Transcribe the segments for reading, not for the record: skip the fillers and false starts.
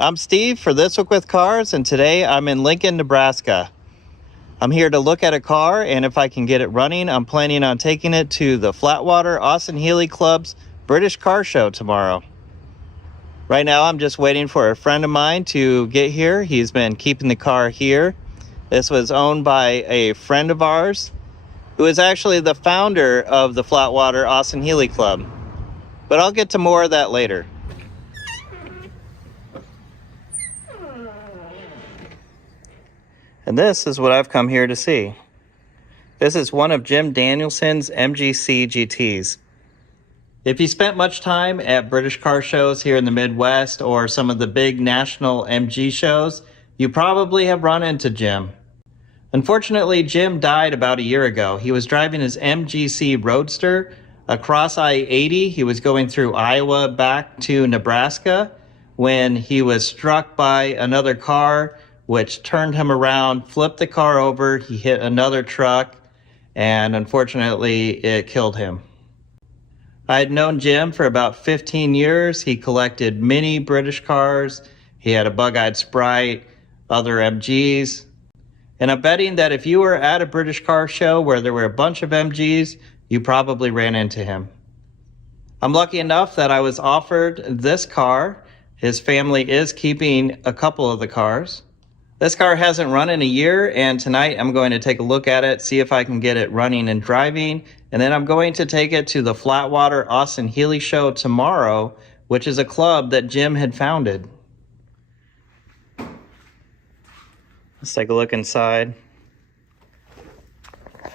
I'm Steve for This Week with Cars, and today I'm in Lincoln, Nebraska. I'm here to look at a car, and if I can get it running, I'm planning on taking it to the Flatwater Austin Healey Club's British Car Show tomorrow. Right now, I'm just waiting for a friend of mine to get here. He's been keeping the car here. This was owned by a friend of ours, who is actually the founder of the Flatwater Austin Healey Club. But I'll get to more of that later. And this is what I've come here to see. This is one of Jim Danielson's MGC GTs. If you spent much time at British car shows here in the Midwest or some of the big national MG shows, you probably have run into Jim. Unfortunately, Jim died about a year ago. He was driving his MGC Roadster across I-80. He was going through Iowa back to Nebraska when he was struck by another car, which turned him around, flipped the car over. He hit another truck, and unfortunately, it killed him. I had known Jim for about 15 years. He collected many British cars. He had a bug-eyed Sprite, other MGs. And I'm betting that if you were at a British car show where there were a bunch of MGs, you probably ran into him. I'm lucky enough that I was offered this car. His family is keeping a couple of the cars. This car hasn't run in a year, and tonight I'm going to take a look at it, see if I can get it running and driving, and then I'm going to take it to the Flatwater Austin Healey Show tomorrow, which is a club that Jim had founded. Let's take a look inside.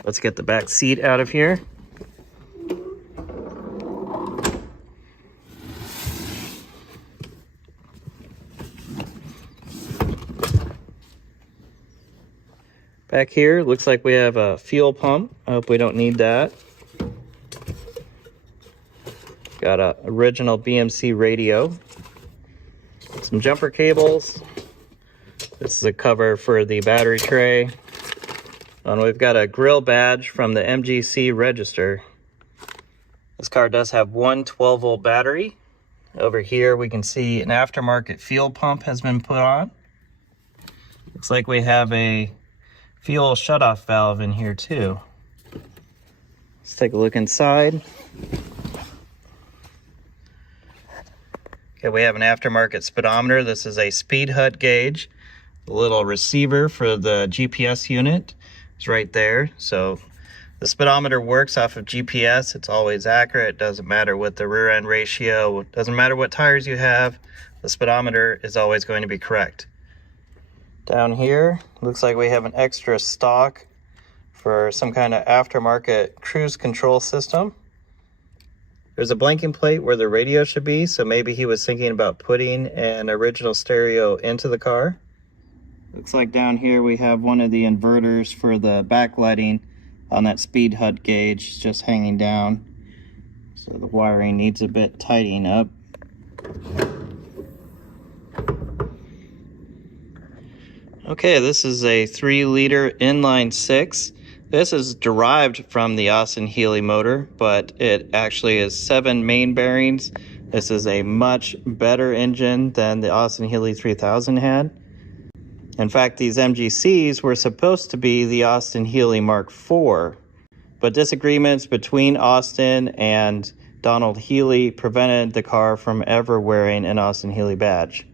Let's get the back seat out of here. Back here, looks like we have a fuel pump. I hope we don't need that. Got a original BMC radio. Some jumper cables. This is a cover for the battery tray. And we've got a grill badge from the MGC register. This car does have one 12-volt battery. Over here we can see an aftermarket fuel pump has been put on. Looks like we have a fuel shutoff valve in here too. Let's take a look inside. Okay, we have an aftermarket speedometer. This is a speed HUD gauge. The little receiver for the GPS unit is right there. So the speedometer works off of GPS. It's always accurate. It doesn't matter what the rear end ratio, it doesn't matter what tires you have. The speedometer is always going to be correct. Down here, looks like we have an extra stock for some kind of aftermarket cruise control system. There's a blanking plate where the radio should be, so maybe he was thinking about putting an original stereo into the car. Looks like down here we have one of the inverters for the backlighting on that speed HUD gauge just hanging down. So the wiring needs a bit tidying up. Okay, this is a 3-liter inline 6. This is derived from the Austin Healey motor, but it actually is 7 main bearings. This is a much better engine than the Austin Healey 3000 had. In fact, these MGCs were supposed to be the Austin Healey Mark IV, but disagreements between Austin and Donald Healey prevented the car from ever wearing an Austin Healey badge.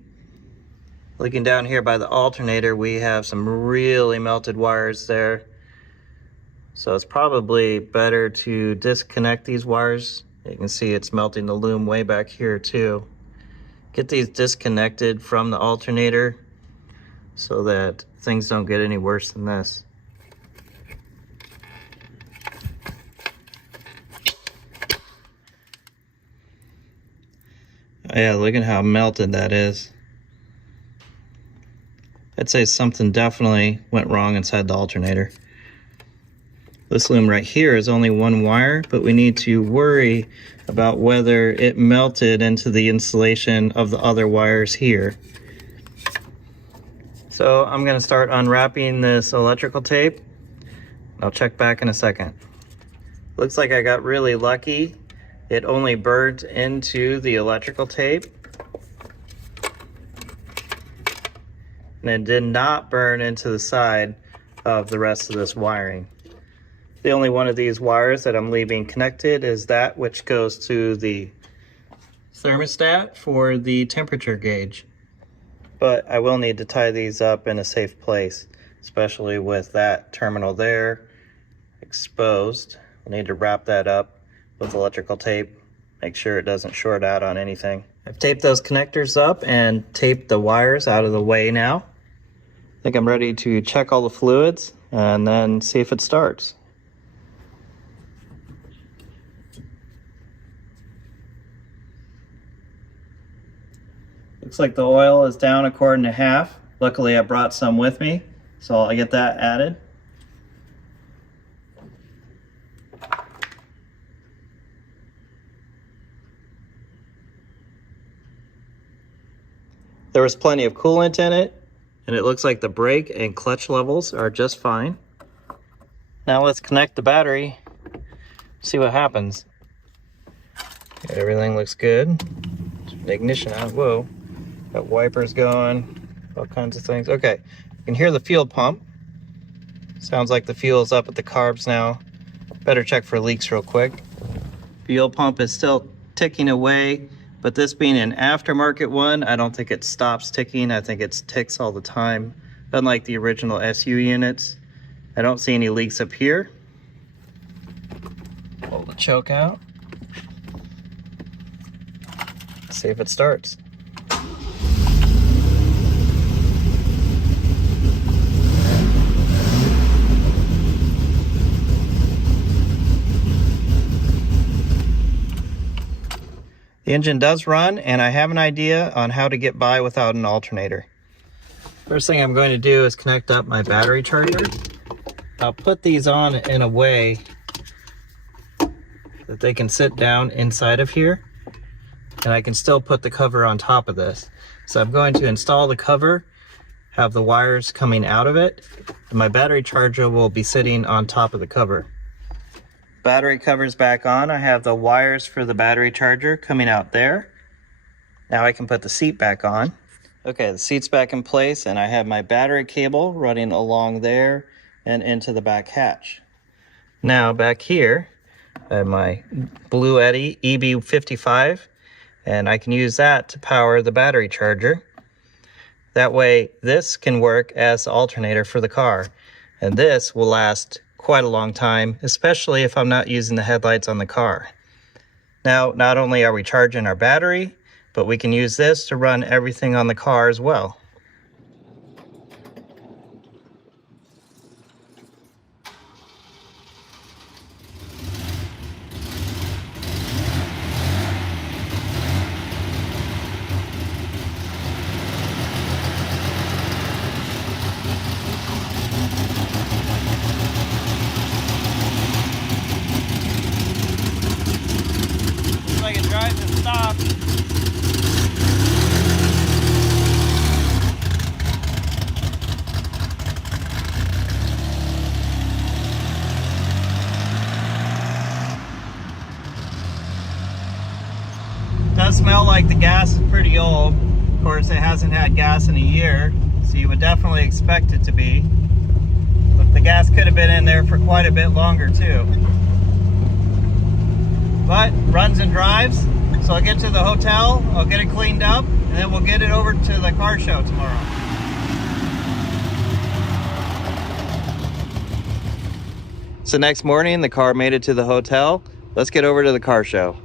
Looking down here by the alternator, we have some really melted wires there. So it's probably better to disconnect these wires. You can see it's melting the loom way back here too. Get these disconnected from the alternator so that things don't get any worse than this. Oh yeah, look at how melted that is. I'd say something definitely went wrong inside the alternator. This loom right here is only one wire, but we need to worry about whether it melted into the insulation of the other wires here. So I'm going to start unwrapping this electrical tape. I'll check back in a second. Looks like I got really lucky. It only burnt into the electrical tape. and it did not burn into the side of the rest of this wiring. The only one of these wires that I'm leaving connected is that which goes to the thermostat for the temperature gauge. But I will need to tie these up in a safe place, especially with that terminal there exposed. I need to wrap that up with electrical tape, make sure it doesn't short out on anything. I've taped those connectors up and taped the wires out of the way now. I think I'm ready to check all the fluids and then see if it starts. Looks like the oil is down a quart and a half. Luckily I brought some with me, so I'll get that added. There was plenty of coolant in it, and it looks like the brake and clutch levels are just fine. Now let's connect the battery, see what happens. Everything looks good. Turn the ignition on. Whoa. Got wipers going, all kinds of things. Okay, you can hear the fuel pump. Sounds like the fuel is up at the carbs now. Better check for leaks real quick. Fuel pump is still ticking away, but this being an aftermarket one, I don't think it stops ticking. I think it ticks all the time. Unlike the original SU units, I don't see any leaks up here. Pull the choke out. See if it starts. The engine does run, and I have an idea on how to get by without an alternator. First thing I'm going to do is connect up my battery charger. I'll put these on in a way that they can sit down inside of here, and I can still put the cover on top of this. So I'm going to install the cover, have the wires coming out of it, and my battery charger will be sitting on top of the cover. Battery cover's back on. I have the wires for the battery charger coming out there. Now I can put the seat back on. Okay, the seat's back in place, and I have my battery cable running along there and into the back hatch. Now back here, I have my Blue Eddy EB55, and I can use that to power the battery charger. That way this can work as the alternator for the car, and this will last quite a long time, especially if I'm not using the headlights on the car. Now, not only are we charging our battery, but we can use this to run everything on the car as well. Does smell like the gas is pretty old. Of course, it hasn't had gas in a year, so you would definitely expect it to be. But the gas could have been in there for quite a bit longer too. But runs and drives, so I'll get to the hotel, I'll get it cleaned up, and then we'll get it over to the car show tomorrow. So next morning, the car made it to the hotel. Let's get over to the car show.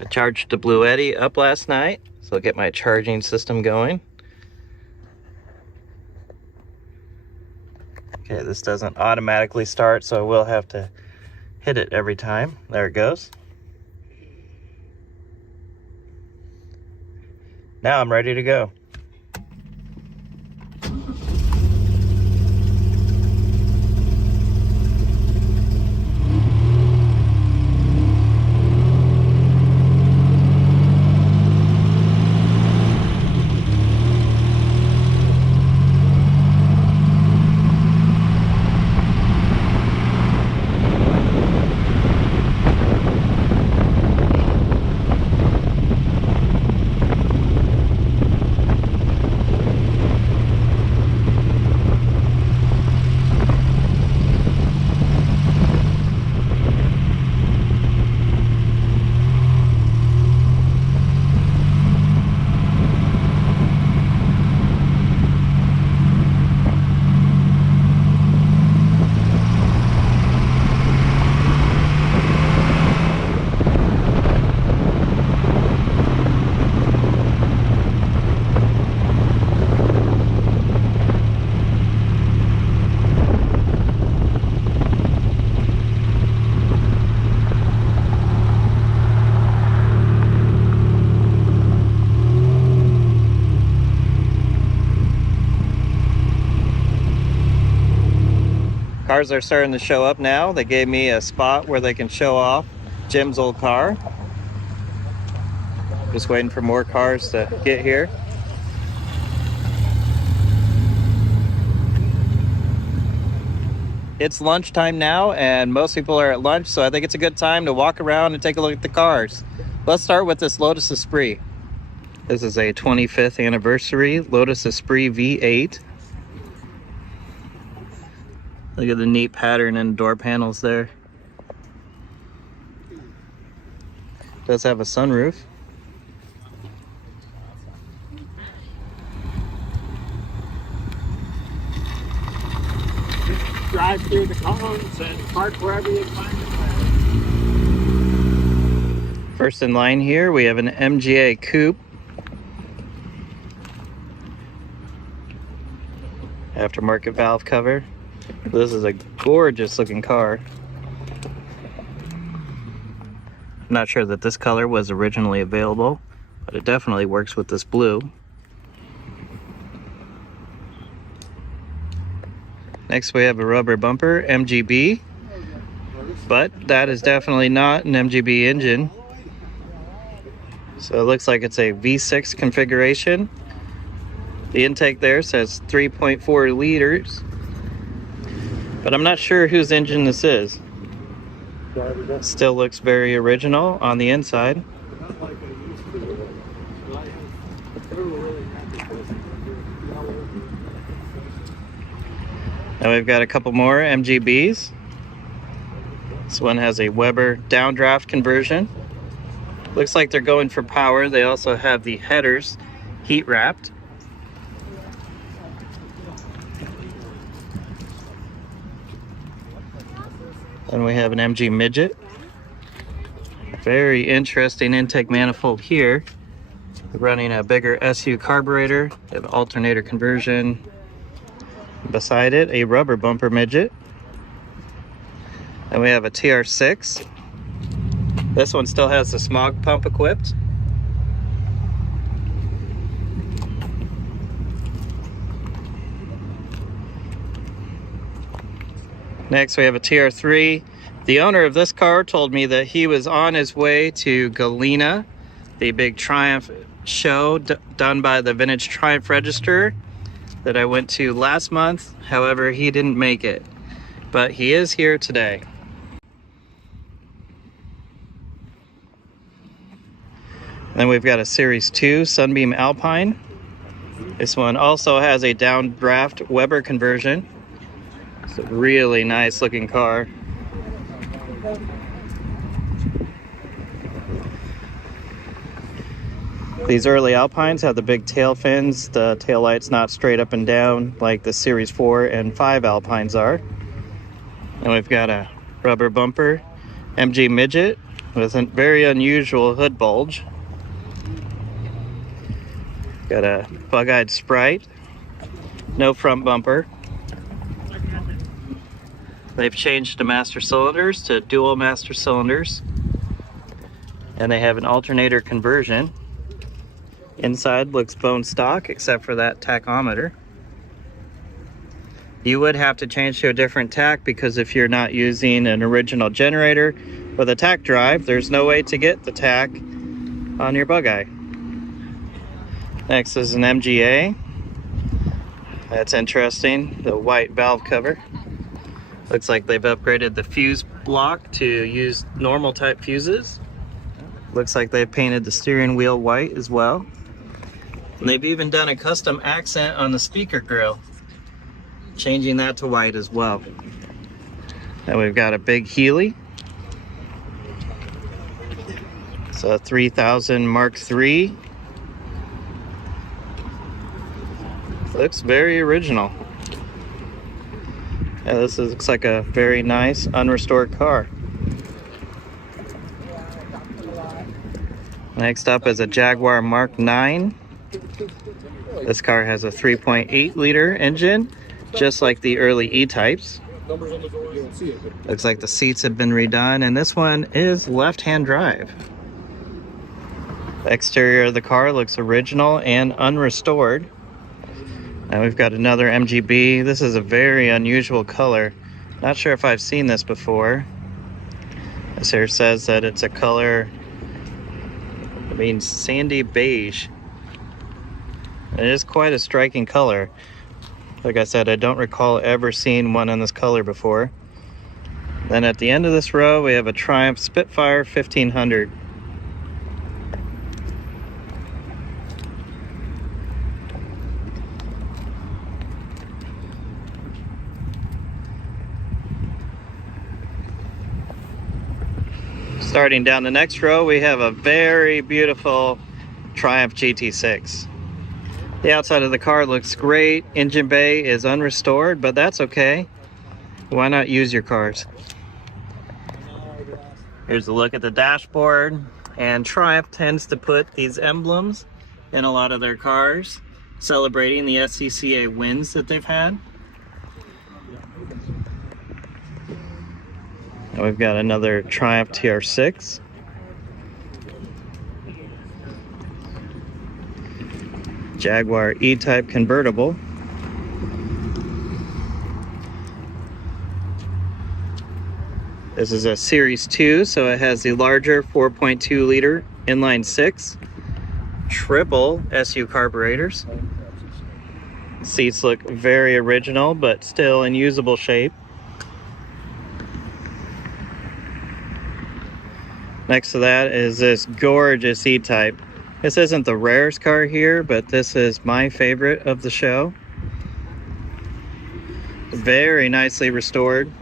I charged the Blue Eddy up last night, so I'll get my charging system going. Okay, this doesn't automatically start, so I will have to hit it every time. There it goes. Now I'm ready to go. cars are starting to show up now. They gave me a spot where they can show off Jim's old car. Just waiting for more cars to get here. It's lunchtime now and most people are at lunch, so I think it's a good time to walk around and take a look at the cars. Let's start with this Lotus Esprit. This is a 25th anniversary Lotus Esprit V8. Look at the neat pattern and door panels there. Does have a sunroof. Drive through the cones and park wherever you find it. First in line here, we have an MGA Coupe. Aftermarket valve cover. This is a gorgeous looking car. I'm not sure that this color was originally available, but it definitely works with this blue. Next we have a rubber bumper, MGB, but that is definitely not an MGB engine. So it looks like it's a V6 configuration. The intake there says 3.4 liters, but I'm not sure whose engine this is. Still looks very original on the inside. Now we've got a couple more MGBs. This one has a Weber downdraft conversion. Looks like they're going for power. They also have the headers heat wrapped. Then we have an MG Midget. Very interesting intake manifold here. Running a bigger SU carburetor, they have alternator conversion. Beside it, a rubber bumper Midget. And we have a TR6. This one still has the smog pump equipped. Next we have a TR3. The owner of this car told me that he was on his way to Galena, the big Triumph show done by the Vintage Triumph Register that I went to last month. However, he didn't make it, but he is here today. Then we've got a Series 2 Sunbeam Alpine. This one also has a downdraft Weber conversion. It's a really nice looking car. These early Alpines have the big tail fins. The tail light's not straight up and down like the Series 4 and 5 Alpines are. And we've got a rubber bumper MG Midget with a very unusual hood bulge. Got a bug-eyed Sprite, no front bumper. They've changed the master cylinders to dual master cylinders, and they have an alternator conversion. Inside looks bone stock except for that tachometer. You would have to change to a different tach because if you're not using an original generator with a tach drive, there's no way to get the tach on your bug-eye. Next is an MGA. That's interesting, the white valve cover. Looks like they've upgraded the fuse block to use normal type fuses. Looks like they've painted the steering wheel white as well. And they've even done a custom accent on the speaker grill, changing that to white as well. Then we've got a big Healy. It's a 3000 Mark III. Looks very original. Yeah, this looks like a very nice unrestored car. Next up is a Jaguar Mark 9. This car has a 3.8 liter engine, just like the early E-types. Looks like the seats have been redone, and this one is left-hand drive. The exterior of the car looks original and unrestored. And we've got another MGB. This is a very unusual color. Not sure if I've seen this before. This here says that it's a color, it means sandy beige. It is quite a striking color. Like I said, I don't recall ever seeing one in this color before. Then at the end of this row, we have a Triumph Spitfire 1500. Starting down the next row, we have a very beautiful Triumph GT6. The outside of the car looks great. Engine bay is unrestored, but that's okay. Why not use your cars? Here's a look at the dashboard. And Triumph tends to put these emblems in a lot of their cars, celebrating the SCCA wins that they've had. And we've got another Triumph TR6. Jaguar E-Type convertible. This is a Series 2, so it has the larger 4.2 liter inline 6, triple SU carburetors. Seats look very original, but still in usable shape. Next to that is this gorgeous E-Type. This isn't the rarest car here, but this is my favorite of the show. Very nicely restored.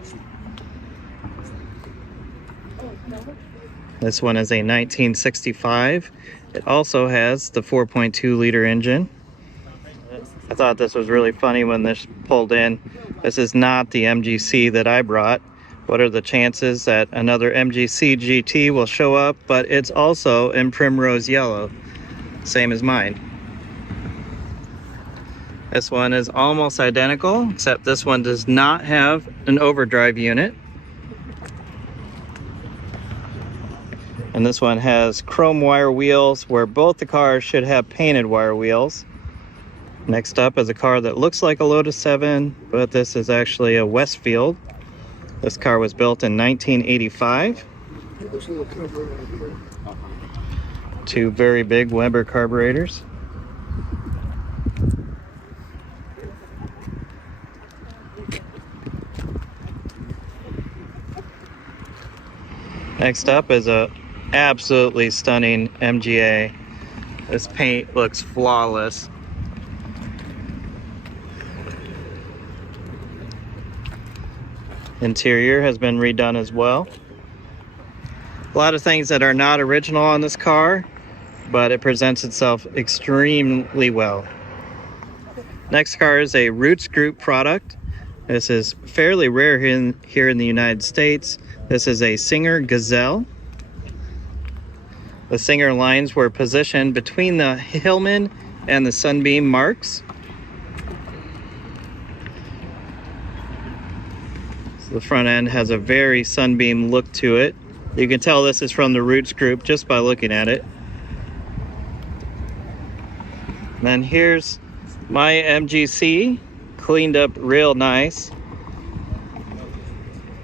This one is a 1965. It also has the 4.2 liter engine. I thought this was really funny when this pulled in. This is not the MGC that I brought. What are the chances that another MGC GT will show up, but it's also in primrose yellow, same as mine. This one is almost identical, except this one does not have an overdrive unit. And this one has chrome wire wheels, where both the cars should have painted wire wheels. Next up is a car that looks like a Lotus 7, but this is actually a Westfield. This car was built in 1985. Two very big Weber carburetors. Next up is a absolutely stunning MGA. This paint looks flawless. Interior has been redone as well. A lot of things that are not original on this car, but it presents itself extremely well. Next car is a Roots Group product. This is fairly rare here in the United States. This is a Singer Gazelle. The Singer lines were positioned between the Hillman and the Sunbeam marks. The front end has a very Sunbeam look to it. You can tell this is from the Roots Group just by looking at it. And then here's my MGC, cleaned up real nice.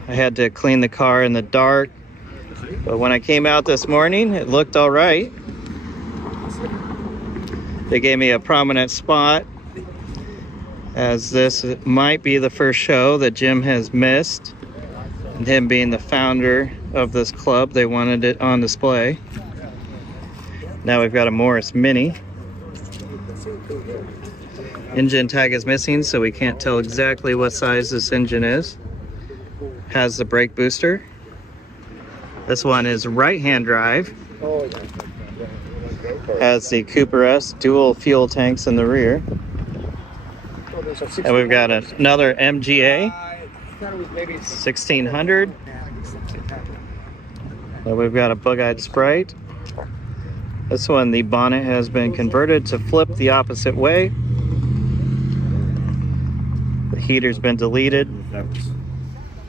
I had to clean the car in the dark, but when I came out this morning, it looked all right. They gave me a prominent spot, as this might be the first show that Jim has missed. And him being the founder of this club, they wanted it on display. Now we've got a Morris Mini. Engine tag is missing, so we can't tell exactly what size this engine is. Has the brake booster. This one is right-hand drive. Has the Cooper S dual fuel tanks in the rear. And we've got another MGA 1600. And we've got a bug-eyed Sprite. This one, the bonnet has been converted to flip the opposite way. The heater's been deleted.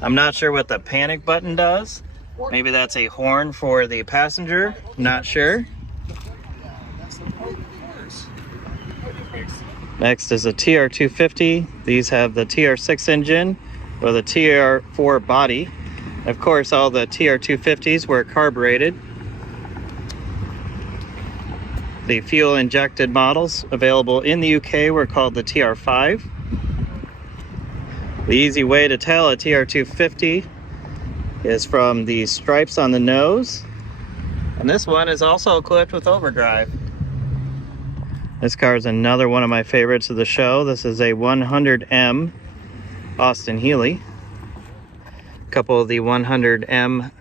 I'm not sure what the panic button does. Maybe that's a horn for the passenger. Not sure. Next is a TR250. These have the TR6 engine with a TR4 body. Of course, all the TR250s were carbureted. The fuel injected models available in the UK were called the TR5. The easy way to tell a TR250 is from the stripes on the nose. And this one is also equipped with overdrive. This car is another one of my favorites of the show. This is a 100M Austin Healey. A couple of the 100M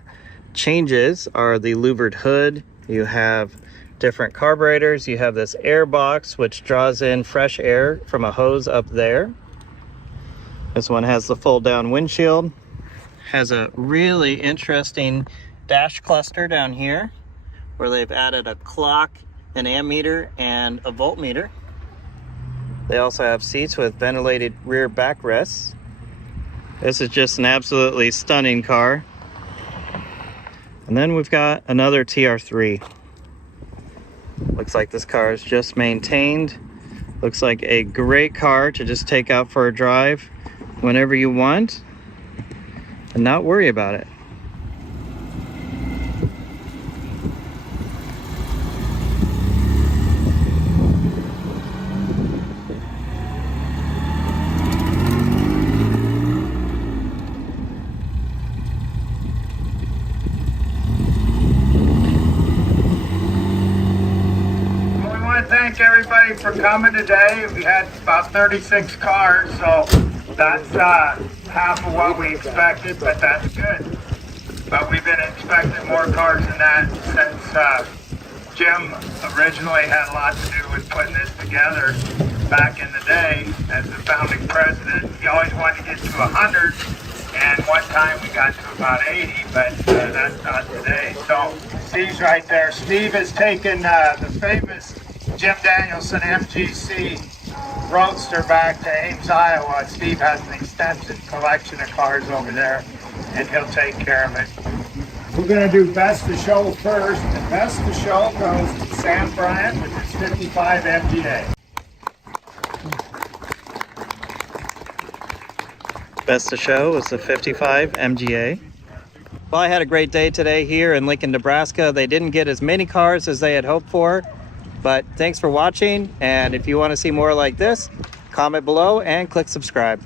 changes are the louvered hood. You have different carburetors. You have this air box which draws in fresh air from a hose up there. This one has the fold down windshield. Has a really interesting dash cluster down here where they've added a clock, an ammeter, and a voltmeter. They also have seats with ventilated rear backrests. This is just an absolutely stunning car. And then we've got another TR3. Looks like this car is just maintained. Looks like a great car to just take out for a drive whenever you want and not worry about it. Thank everybody for coming today. We had about 36 cars, so that's half of what we expected, but that's good. But we've been expecting more cars than that since Jim originally had a lot to do with putting this together back in the day as the founding president. He always wanted to get to 100, and one time we got to about 80, but that's not today. So Steve's right there. Steve has taken the famous Jim Danielson MGC Roadster back to Ames, Iowa. Steve has an extensive collection of cars over there, and he'll take care of it. We're going to do Best of Show first, and Best of Show goes to Sam Bryant with his 55 MGA. Best of Show was the 55 MGA. Well, I had a great day today here in Lincoln, Nebraska. They didn't get as many cars as they had hoped for. But thanks for watching, and if you want to see more like this, comment below and click subscribe.